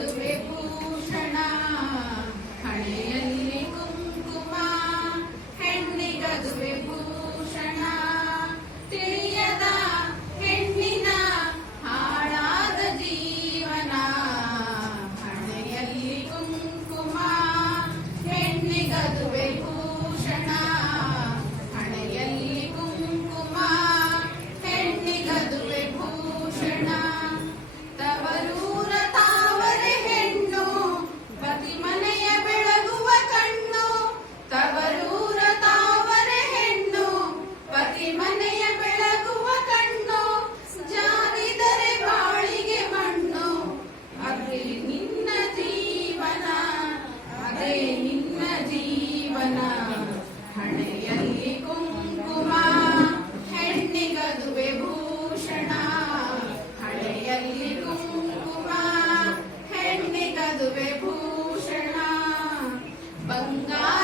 ಹೆಣ್ಣಿಗದುವೆ ಭೂಷಣ ಹಣೆಯಲ್ಲಿ ಕುಂಕುಮ ಹೆಣ್ಣಿಗದುವೆ ಭೂಷಣ ತಿಳಿಯದ ಹೆಣ್ಣಿನ ಹಾಳಾದ ಜೀವನ ಹಣೆಯಲ್ಲಿ ಕುಂಕುಮ ಹೆಣ್ಣಿಗದುವೆ ಭೂಷಣ ಹಣೆಯಲ್ಲಿ ಕುಂಕುಮ ಹೆಣ್ಣಿಗದುವೆ ಭೂಷಣ ತವರೂರ ತಾವರೆ ಹೆಣ್ಣು ಪತಿ ಮನೆಯ ಬೆಳಗುವ ಕಣ್ಣು ತವರೂರ ತಾವರೆ ಹೆಣ್ಣು ಪತಿ ಮನೆಯ ಬೆಳಗುವ ಕಣ್ಣು ಜಾರಿದರೆ ಬಾಳಿಗೆ ಮಣ್ಣು ಅದೇ ನಿನ್ನ ಜೀವನ ಅದೇ ನಿನ್ನ ಜೀವನ ಹಣೆಯಲ್ಲಿ ಕುಂಕುಮ ಹೆಣ್ಣಿಗದುವೆ ಭೂಷಣ ಹಣೆಯಲ್ಲಿ ಕುಂಕುಮ ಹೆಣ್ಣಿಗದುವೆ ಭೂಷಣ ಬಂಗಾರ